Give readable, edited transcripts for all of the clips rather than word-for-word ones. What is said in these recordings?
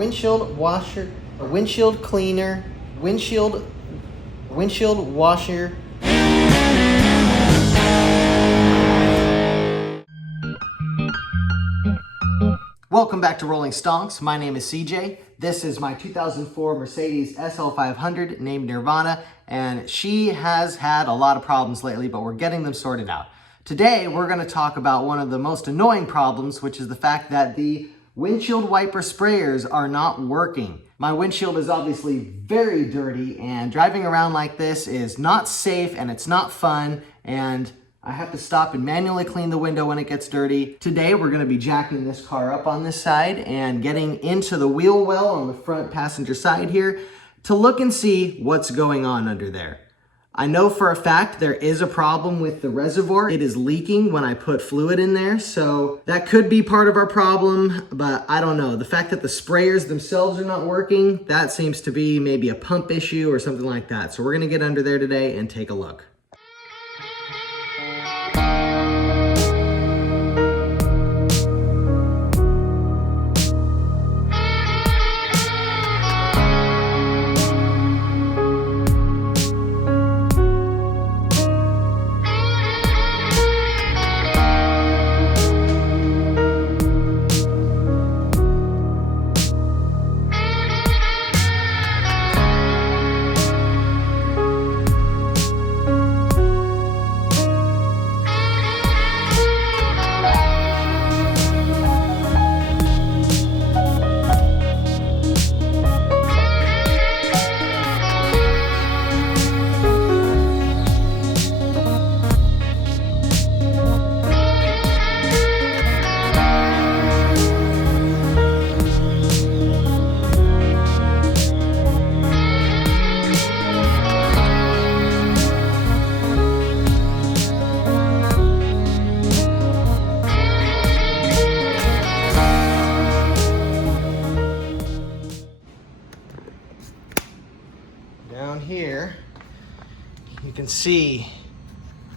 windshield washer, windshield cleaner, windshield washer. Welcome back to Rolling Stonks. My name is CJ. This is my 2004 Mercedes SL500 named Nirvana, and she has had a lot of problems lately, but we're getting them sorted out. Today, we're going to talk about one of the most annoying problems, which is the fact that the windshield wiper sprayers are not working. My windshield is obviously very dirty, and driving around like this is not safe and it's not fun, and I have to stop and manually clean the window when it gets dirty. Today, we're going to be jacking this car up on this side and getting into the wheel well on the front passenger side here to look and see what's going on under there. I know for a fact there is a problem with the reservoir. It is leaking when I put fluid in there, so that could be part of our problem, but I don't know. The fact that the sprayers themselves are not working, that seems to be maybe a pump issue or something like that. So we're going to get under there today and take a look. Down here, you can see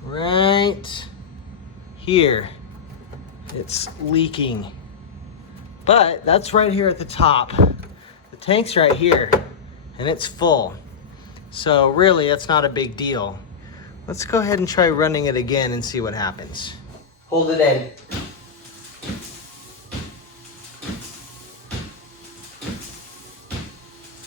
right here, it's leaking. But that's right here at the top. The tank's right here, and it's full. So really, that's not a big deal. Let's go ahead and try running it again and see what happens. Hold it in.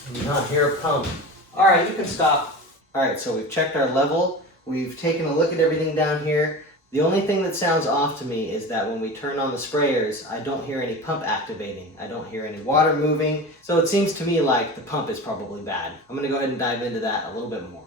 I do not hear a pump. All right, you can stop. All right, so we've checked our level. We've taken a look at everything down here. The only thing that sounds off to me is that when we turn on the sprayers, I don't hear any pump activating. I don't hear any water moving. So it seems to me like the pump is probably bad. I'm gonna go ahead and dive into that a little bit more.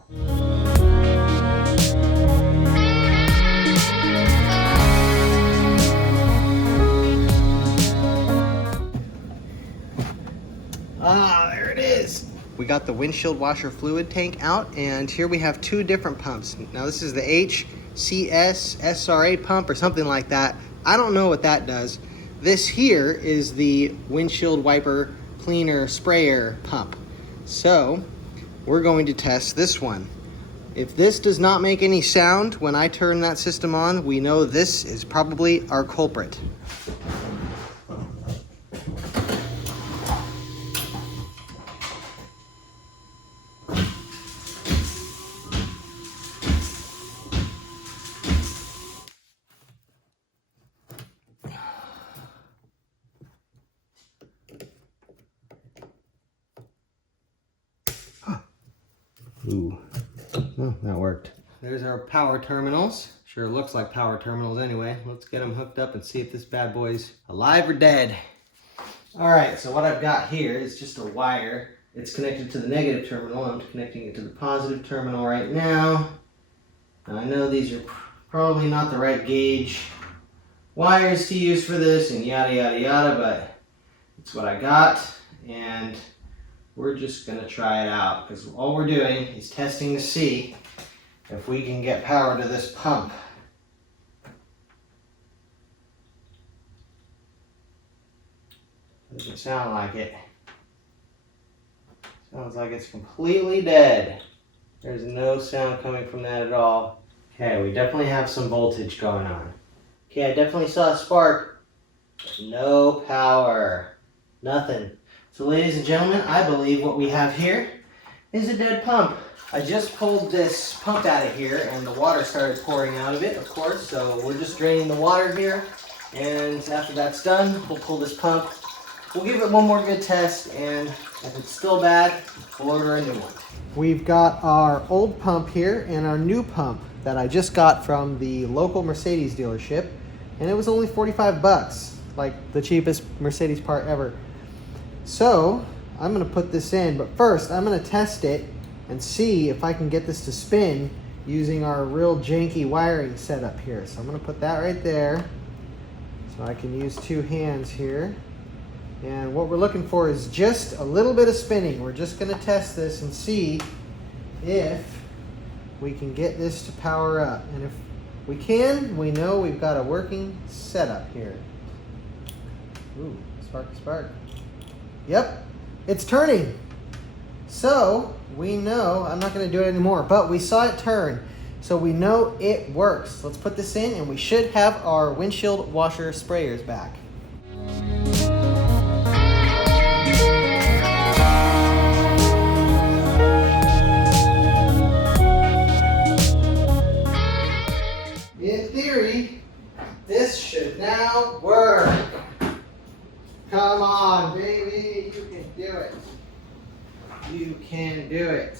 Ah, there it is. We got the windshield washer fluid tank out, and here we have two different pumps. Now this is the HCS SRA pump or something like that. I don't know what that does. This here is the windshield wiper cleaner sprayer pump. So we're going to test this one. If this does not make any sound when I turn that system on, we know this is probably our culprit. Ooh, oh, that worked. There's our power terminals. Sure looks like power terminals anyway. Let's get them hooked up and see if this bad boy's alive or dead. All right, so what I've got here is just a wire. It's connected to the negative terminal. I'm connecting it to the positive terminal right now. I know these are probably not the right gauge wires to use for this and yada, yada, yada, but it's what I got. And we're just gonna try it out because all we're doing is testing to see if we can get power to this pump. Doesn't sound like it. Sounds like it's completely dead. There's no sound coming from that at all. Okay, we definitely have some voltage going on. Okay, I definitely saw a spark. No power. Nothing. So ladies and gentlemen, I believe what we have here is a dead pump. I just pulled this pump out of here and the water started pouring out of it, of course, so we're just draining the water here. And after that's done, we'll pull this pump. We'll give it one more good test, and if it's still bad, we'll order a new one. We've got our old pump here and our new pump that I just got from the local Mercedes dealership, and it was only 45 bucks, like the cheapest Mercedes part ever. So I'm gonna put this in, but first I'm gonna test it and see if I can get this to spin using our real janky wiring setup here. So I'm gonna put that right there so I can use two hands here. And what we're looking for is just a little bit of spinning. We're just gonna test this and see if we can get this to power up. And if we can, we know we've got a working setup here. Ooh, spark, spark. Yep, it's turning. So we know, I'm not gonna do it anymore, but we saw it turn. So we know it works. Let's put this in and we should have our windshield washer sprayers back. In theory, this should now work. Come on, baby, you can do it. You can do it.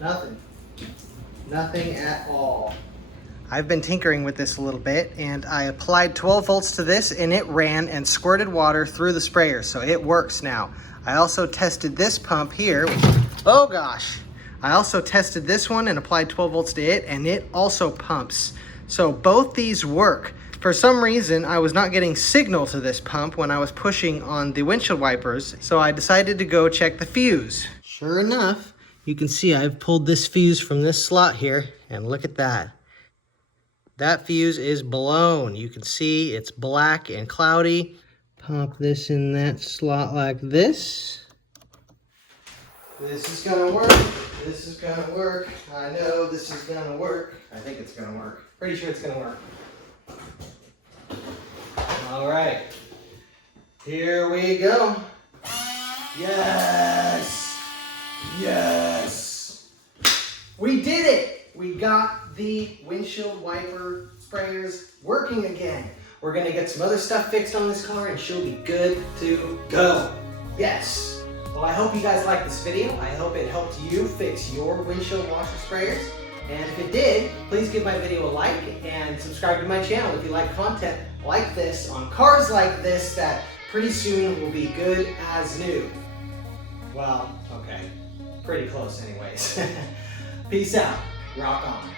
Nothing. Nothing at all. I've been tinkering with this a little bit, and I applied 12 volts to this and it ran and squirted water through the sprayer, so it works now. I also tested this pump here. Oh gosh. I also tested this one and applied 12 volts to it, and it also pumps. So both these work. For some reason, I was not getting signal to this pump when I was pushing on the windshield wipers, so I decided to go check the fuse. Sure enough, you can see I've pulled this fuse from this slot here, and look at that. That fuse is blown. You can see it's black and cloudy. Pop this in that slot like this. This is gonna work. This is gonna work. I know this is gonna work. I think it's gonna work. Pretty sure it's gonna work. All right, here we go. Yes, yes. We did it. We got the windshield wiper sprayers working again. We're gonna get some other stuff fixed on this car and she'll be good to go. Yes. Well, I hope you guys liked this video. I hope it helped you fix your windshield washer sprayers. And if it did, please give my video a like and subscribe to my channel if you like content like this on cars like this that pretty soon will be good as new. Well, okay, pretty close anyways. Peace out, rock on.